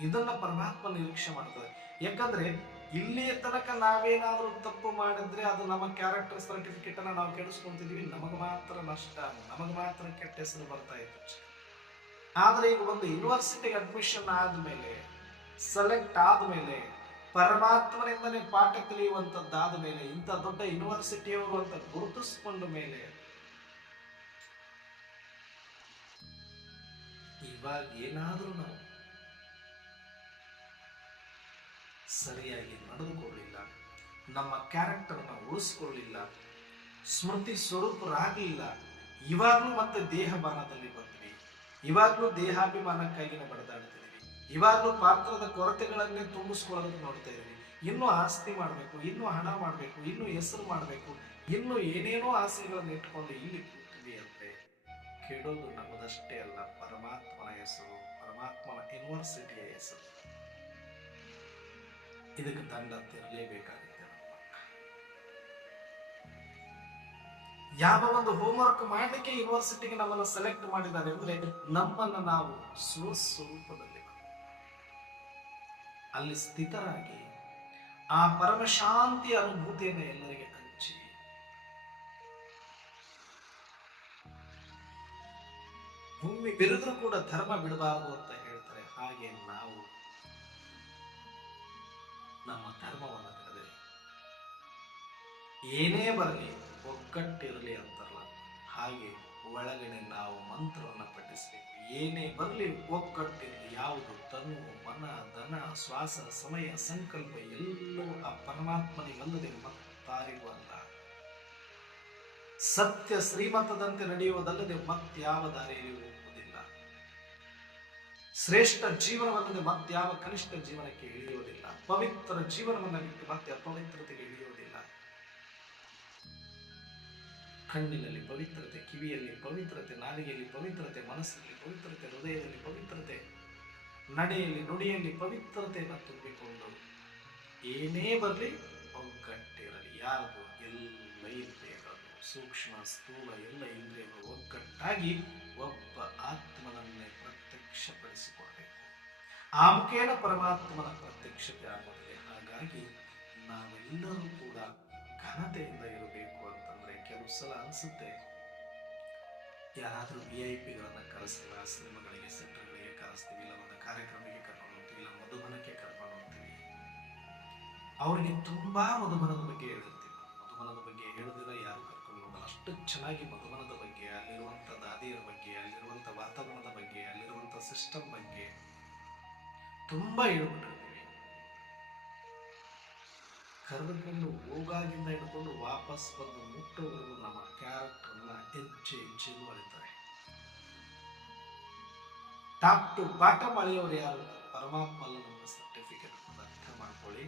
[SPEAKER 2] ಇದನ್ನ ಪರಮಾತ್ಮ ನಿರೀಕ್ಷೆ ಮಾಡ್ತಾರೆ. ಯಾಕಂದ್ರೆ ಇಲ್ಲಿಯ ತನಕ ನಾವೇನಾದರೂ ತಪ್ಪು ಮಾಡಿದ್ರೆ ಅದು ನಮ್ಮ ಕ್ಯಾರೆಕ್ಟರ್ ಸರ್ಟಿಫಿಕೇಟ್ ಅನ್ನ ನಾವು ಕೆಡಿಸ್ಕೊಂತಿದೀವಿ ನಮಗೆ ಮಾತ್ರ ನಷ್ಟ. ನಮಗೆ ಮಾತ್ರ ಕೆಟ್ಟ ಹೆಸರು ಬರ್ತಾ ಇತ್ತು. ಆದರೆ ಈಗ ಒಂದು ಯೂನಿವರ್ಸಿಟಿಗೆ ಅಡ್ಮಿಷನ್ ಆದ್ಮೇಲೆ ಸೆಲೆಕ್ಟ್ ಆದ್ಮೇಲೆ ಪರಮಾತ್ಮನಿಂದನೇ ಪಾಠ ಕಲಿಯುವಂತದ್ದಾದ ಮೇಲೆ ಇಂಥ ದೊಡ್ಡ ಯೂನಿವರ್ಸಿಟಿಯವರು ಅಂತ ಗುರುತಿಸ್ಕೊಂಡ ಮೇಲೆ ಇವಾಗ ಏನಾದರೂ ನಾವು ಸರಿಯಾಗಿ ನಡೆದುಕೊಳ್ಳಿಲ್ಲ ನಮ್ಮ ಕ್ಯಾರೆಕ್ಟರ್ನ ಉಳಿಸ್ಕೊಳ್ಳಿಲ್ಲ ಸ್ಮೃತಿ ಸ್ವರೂಪರಾಗಲಿಲ್ಲ. ಇವಾಗಲೂ ಮತ್ತೆ ದೇಹಮಾನದಲ್ಲಿ ಬಂದ್ವಿ ಇವಾಗಲೂ ದೇಹಾಭಿಮಾನಕ್ಕಾಗಿ ನಾವು ಬಡದಾಡ್ತಿದ್ದೀವಿ ಇವಾಗಲೂ ಪಾತ್ರದ ಕೊರತೆಗಳನ್ನೇ ತುಂಬಿಸ್ಕೊಳ್ಳೋದಕ್ಕೆ ನೋಡ್ತಾ ಇದ್ದೀವಿ ಇನ್ನೂ ಆಸ್ತಿ ಮಾಡಬೇಕು, ಇನ್ನೂ ಹಣ ಮಾಡಬೇಕು, ಇನ್ನೂ ಹೆಸರು ಮಾಡಬೇಕು, ಇನ್ನೂ ಏನೇನೋ ಆಸೆಗಳನ್ನು ಇಟ್ಕೊಂಡು ಇಲ್ಲಿ ಕೂತೀವಿ ಅಂದ್ರೆ ಕೆಡೋದು ನಮ್ಮದಷ್ಟೇ ಅಲ್ಲ, ಪರಮಾತ್ಮನ ಹೆಸರು, ಪರಮಾತ್ಮನ ಯೂನಿವರ್ಸಿಟಿಯ ಹೆಸರು. ಇದಕ್ಕೆ ದಂಡ ತೆರಲೇಬೇಕಾಗುತ್ತೆ. ಯಾವ ಒಂದು ಹೋಮ್ವರ್ಕ್ ಮಾಡಲಿಕ್ಕೆ ಯೂನಿವರ್ಸಿಟಿಗೆ ನಮ್ಮನ್ನು ಸೆಲೆಕ್ಟ್ ಮಾಡಿದ್ದಾರೆ ಅಂದ್ರೆ ನಮ್ಮನ್ನ ನಾವು ಸ್ವಸ್ವರೂಪದಲ್ಲಿ ಅಲ್ಲಿ ಸ್ಥಿತರಾಗಿ ಆ ಪರಮ ಶಾಂತಿ ಅನುಭೂತಿಯನ್ನು ಎಲ್ಲರಿಗೆ ಹಂಚಿ. ಭೂಮಿ ಬಿರಿದ್ರೂ ಕೂಡ ಧರ್ಮ ಬಿಡಬಾರದು ಅಂತ ಹೇಳ್ತಾರೆ. ಹಾಗೆ ನಾವು ನಮ್ಮ ಧರ್ಮವನ್ನು ತಿಳಿದಿರಿ ಏನೇ ಬರಲಿ, ಒಗ್ಗಟ್ಟಿರಲಿ ಅಂತಲ್ಲ ಹಾಗೆ ಒಳಗಡೆ ನಾವು ಮಂತ್ರವನ್ನು ಪಠಿಸಬೇಕು. ಏನೇ ಬರಲಿ ಒಗ್ಗಟ್ಟಿರಲಿ ಯಾವುದು ತನು, ಮನ, ಧನ, ಶ್ವಾಸ, ಸಮಯ, ಸಂಕಲ್ಪ ಎಲ್ಲವೂ ಆ ಪರಮಾತ್ಮನಿಗಲ್ಲದೆ ಮತ್ತಾರಿಗೂ ಅಲ್ಲ. ಸತ್ಯ ಶ್ರೀಮಂತದಂತೆ ನಡೆಯುವುದಲ್ಲದೆ ಯಾವ ದಾರಿಯಲ್ಲಿ ಶ್ರೇಷ್ಠ ಜೀವನವನ್ನು ಮತ್ಯಾವ ಕನಿಷ್ಠ ಜೀವನಕ್ಕೆ ಇಳಿಯೋದಿಲ್ಲ ಪವಿತ್ರ ಜೀವನವನ್ನು ಬಿಟ್ಟು ಮತ್ತೆ ಅಪವಿತ್ರತೆಗೆ ಇಳಿಯೋದಿಲ್ಲ ಕಣ್ಣಿನಲ್ಲಿ ಪವಿತ್ರತೆ, ಕಿವಿಯಲ್ಲಿ ಪವಿತ್ರತೆ, ನಾಲಿಗೆಯಲ್ಲಿ ಪವಿತ್ರತೆ ಮನಸ್ಸಲ್ಲಿ ಪವಿತ್ರತೆ, ಹೃದಯದಲ್ಲಿ ಪವಿತ್ರತೆ, ನಡೆಯಲ್ಲಿ, ನುಡಿಯಲ್ಲಿ ಪವಿತ್ರತೆಯನ್ನು ತುಂಬಿಕೊಂಡು ಏನೇ ಬರಲಿ ಒಗ್ಗಟ್ಟಿರಲಿ. ಯಾರದು ಎಲ್ಲ ಇಂದ್ರಿಯಗಳು ಸೂಕ್ಷ್ಮ ಸ್ಥೂಲ ಎಲ್ಲ ಇಂದ್ರಿಯಗಳು ಒಗ್ಗಟ್ಟಾಗಿ ಒಬ್ಬ ಆತ್ಮನನ್ನೇ ಪ್ರತ್ಯಕ್ಷಪಡಿಸಿಕೊಳ್ಬೇಕು. ಆ ಮುಖೇನ ಪರಮಾತ್ಮನ ಪ್ರತ್ಯಕ್ಷತೆ ಆಗುತ್ತದೆ ಹಾಗಾಗಿ ನಾವೆಲ್ಲರೂ ಕೂಡ ಘನತೆಯಿಂದ ಇರಬೇಕು ಅಂತಂದ್ರೆ ಕೆಲವು ಸಲ ಅನಿಸುತ್ತೆ. ಯಾರಾದರೂ ವಿ ಐ ಪಿಗಳನ್ನ ಕರೆಸಲ್ಲ ಸಿನಿಮಾಗಳಿಗೆ ಸೆಂಟರ್ಗಳಿಗೆ ಕರೆಸ್ತೀವಿ, ಇಲ್ಲ ಒಂದು ಕಾರ್ಯಕ್ರಮಕ್ಕೆ ಕರ್ಕೊಂಡು ಹೋಗ್ತೀವಿ, ಇಲ್ಲ ಮಧುಬನಕ್ಕೆ ಕರ್ಕೊಂಡು ಹೋಗ್ತೀವಿ. ಅವರಿಗೆ ತುಂಬಾ ಮಧುಬನದ ಬಗ್ಗೆ ಹೇಳಿರ್ತೀವಿ ಮಧುಬನದ ಬಗ್ಗೆ ಹೇಳುದಿಲ್ಲ, ಯಾರು ಅಷ್ಟು ಚೆನ್ನಾಗಿ ಮಧುಬನದ ಬಗ್ಗೆ, ಅಲ್ಲಿರುವಂಥ ದಾದಿಯರ ಬಗ್ಗೆ, ಅಲ್ಲಿರುವಂಥ ವಾತಾವರಣದ ಬಗ್ಗೆ, ಅಲ್ಲಿರುವಂಥ ಸಿಸ್ಟಮ್ ಬಗ್ಗೆ ತುಂಬಾ ಹೇಳ್ಬಿಟ್ಟಿರ್ತೀವಿ ಕರೆದುಕೊಂಡು ಹೋಗಾಗಿಂದ ಹಿಡ್ಕೊಂಡು ವಾಪಸ್ ಬಂದು ಮುಟ್ಟೋವರೆಗೂ ನಮ್ಮ ಕ್ಯಾರೆಕ್ಟರ್ನ ಹೆಜ್ಜೆ ಹೆಜ್ಜೆಗೂ ಅಳಿತಾರೆ. ಟಾಪ್ ಟು ಬಾಟಮ್ ಅಳಿಯೋರು ಯಾರು ಪರಮಾತ್ಮ ಸರ್ಟಿಫಿಕೇಟ್ ಅರ್ಥ ಮಾಡ್ಕೊಳ್ಳಿ.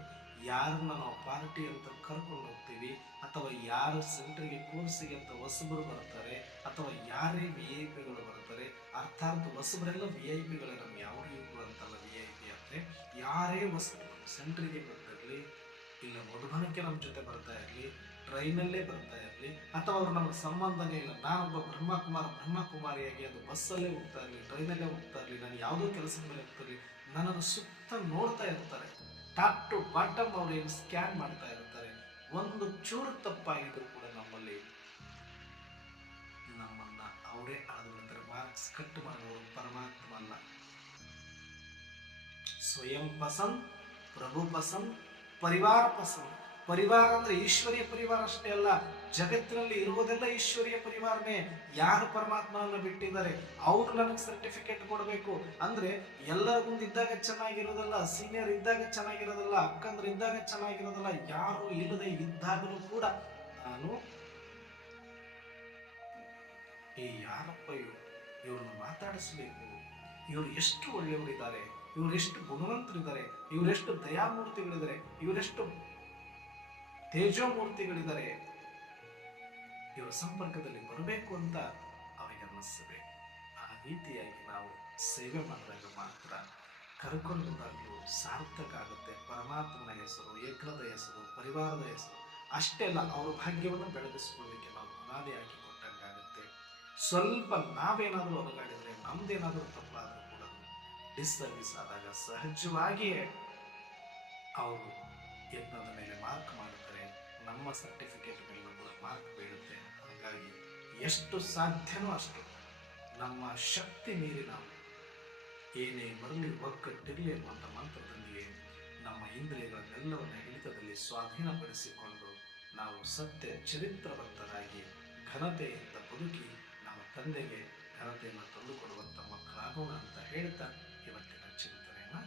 [SPEAKER 2] ಯಾರನ್ನ ನಾವು ಪಾರ್ಟಿ ಅಂತ ಕರ್ಕೊಂಡು ಹೋಗ್ತೀವಿ, ಅಥವಾ ಯಾರು ಸೆಂಟ್ರಿಗೆ ಕೋರ್ಸಿಗೆ ಅಂತ ಹೊಸಬರು ಬರ್ತಾರೆ, ಅಥವಾ ಯಾರೇ ವಿ ಐ ಪಿಗಳು ಬರ್ತಾರೆ, ಅರ್ಥಾತ್ ಹೊಸಬರೆಲ್ಲ ವಿ ಐ ಪಿಗಳೇ ನಮ್ಗೆ ಯಾವ ಇವ್ರು ಅಂತಲ್ಲ ವಿ ಐ ಪಿ ಅಂದರೆ ಯಾರೇ ಹೊಸಬರು ಸೆಂಟ್ರಿಗೆ ಬರ್ತಿರಲಿ ಇಲ್ಲ ಮಧುಬನಕ್ಕೆ ನಮ್ಮ ಜೊತೆ ಬರ್ತಾ ಇರಲಿ ಟ್ರೈನಲ್ಲೇ ಬರ್ತಾ ಇರಲಿ, ಅಥವಾ ಅವ್ರು ನಮಗೆ ಸಂಬಂಧನೇ ಇಲ್ಲ ನಾನೊಬ್ಬ ಬ್ರಹ್ಮಕುಮಾರ, ಬ್ರಹ್ಮಕುಮಾರಿಯಾಗಿ ಅದು ಬಸ್ಸಲ್ಲೇ ಹೋಗ್ತಾ ಇರಲಿ ಟ್ರೈನಲ್ಲೇ ಹೋಗ್ತಾ ಇರಲಿ, ನಾನು ಯಾವುದೋ ಕೆಲಸದ ಮೇಲೆ ಹೋಗ್ತಾ ಇರಲಿ, ನನ್ನನ್ನು ಸುತ್ತ ನೋಡ್ತಾ ಇರ್ತಾರೆ. ಟಾಪ್ ಟು ಬಾಟಮ್ ಅವ್ರು ಸ್ಕ್ಯಾನ್ ಮಾಡ್ತಾ ಇರ್ತಾರೆ. ಒಂದು ಚೂರು ತಪ್ಪಾಗಿದ್ರು ಕೂಡ ನಮ್ಮಲ್ಲಿ ನಮ್ಮನ್ನ ಅವರೇ ಆದ ನಂತರ ಮಾರ್ಕ್ಸ್ ಕಟ್ ಮಾಡುವವರು ಪರಮಾತ್ಮ ಅಲ್ಲ. ಸ್ವಯಂ ಪಸಂದ್ ಪ್ರಭು ಪಸಂದ್ ಪರಿವಾರ ಪಸಂದ್ ಪರಿವಾರ ಅಂದ್ರೆ ಈಶ್ವರಿಯ ಪರಿವಾರ ಅಷ್ಟೇ ಅಲ್ಲ, ಜಗತ್ತಿನಲ್ಲಿ ಇರುವುದೆಲ್ಲ ಈಶ್ವರಿಯ ಪರಿವಾರನೇ. ಯಾರು ಪರಮಾತ್ಮನನ್ನ ಬಿಟ್ಟಿದ್ದಾರೆ? ಅವ್ರು ನನಗೆ ಸರ್ಟಿಫಿಕೇಟ್ ಕೊಡಬೇಕು. ಅಂದ್ರೆ ಎಲ್ಲರ ಮುಂದೆ ಇದ್ದಾಗ ಚೆನ್ನಾಗಿರೋದಲ್ಲ ಸೀನಿಯರ್ ಇದ್ದಾಗ ಚೆನ್ನಾಗಿರೋದಲ್ಲ, ಅಕ್ಕಂದ್ರ ಇದ್ದಾಗ ಚೆನ್ನಾಗಿರೋದಲ್ಲ, ಯಾರು ಇಲ್ಲದೆ ಇದ್ದಾಗಲೂ ಕೂಡ ನಾನು ಈ ಯಾರಪ್ಪ ಇವರು? ಇವ್ರನ್ನ ಮಾತಾಡಿಸ್ಬೇಕು. ಇವರು ಎಷ್ಟು ಒಳ್ಳೆಯವರಿದ್ದಾರೆ? ಇವರೆಷ್ಟು ಗುಣವಂತರಿದ್ದಾರೆ? ಇವರೆಷ್ಟು ದಯಾಮೂರ್ತಿಗಳಿದ್ದಾರೆ? ಇವರೆಷ್ಟು ತೇಜೋಮೂರ್ತಿಗಳಿದ್ದಾರೆ. ಇವರ ಸಂಪರ್ಕದಲ್ಲಿ ಬರಬೇಕು ಅಂತ ಅವರಿಗೆ ಅನ್ನಿಸ್ತದೆ ಆ ರೀತಿಯಾಗಿ ನಾವು ಸೇವೆ ಮಾಡಿದಾಗ ಮಾತ್ರ ಕರ್ಕೊಂಡು ಸಾರ್ಥಕ ಆಗುತ್ತೆ. ಪರಮಾತ್ಮನ ಹೆಸರು ಯಜ್ಞದ ಹೆಸರು, ಪರಿವಾರದ ಹೆಸರು, ಅಷ್ಟೇ ಅಲ್ಲ, ಅವರ ಭಾಗ್ಯವನ್ನು ಬೆಳಗಿಸ್ಕೊಳ್ಳಿಕ್ಕೆ ನಾವು ಅನಾದಿಯಾಗಿ ಕೊಟ್ಟಂಗಾಗುತ್ತೆ ಸ್ವಲ್ಪ ನಾವೇನಾದರೂ ಒಳಗಾಡಿದರೆ ನಮ್ದೇನಾದರೂ ತಪ್ಪಾದರೂ ಕೂಡ ಡಿಸ್ಸರ್ವಿಸ್ ಆದಾಗ ಸಹಜವಾಗಿಯೇ ಅವರು ಯತ್ನದ ಮೇಲೆ ಮಾರ್ಕ್ ಮಾಡುತ್ತಾರೆ ನಮ್ಮ ಸರ್ಟಿಫಿಕೇಟ್ ಮೇಲೆ ಕೂಡ ಮಾರ್ಕ್ ಬೀಳುತ್ತೆ. ಹಾಗಾಗಿ ಎಷ್ಟು ಸಾಧ್ಯನೋ ಅಷ್ಟು ನಮ್ಮ ಶಕ್ತಿ ಮೀರಿ ನಾವು ಏನೇ ಬರಲಿ, ಒಗ್ಗಟ್ಟಿರಲಿ ಅನ್ನುವಂಥ ಮಂತ್ರದೊಂದಿಗೆ ನಮ್ಮ ಇಂದ್ರಿಯಗಳನ್ನೆಲ್ಲವನ್ನ ಹಿಡಿತದಲ್ಲಿ ಸ್ವಾಧೀನಪಡಿಸಿಕೊಂಡು ನಾವು ಸತ್ಯ ಚರಿತ್ರವಂತರಾಗಿ ಘನತೆಯಿಂದ ಬದುಕಿ ನಮ್ಮ ತಂದೆಗೆ ಘನತೆಯನ್ನು ತಂದುಕೊಡುವಂಥ ಮಕ್ಕಳಾಗೋಣ ಅಂತ ಹೇಳ್ತಾ ಇವತ್ತಿನ ಚಿಂತನೆಯನ್ನು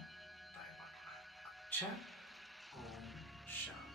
[SPEAKER 2] ತಾಯಿ ಮಾಡೋಣ ಓಂ ಶಾಂತಿ.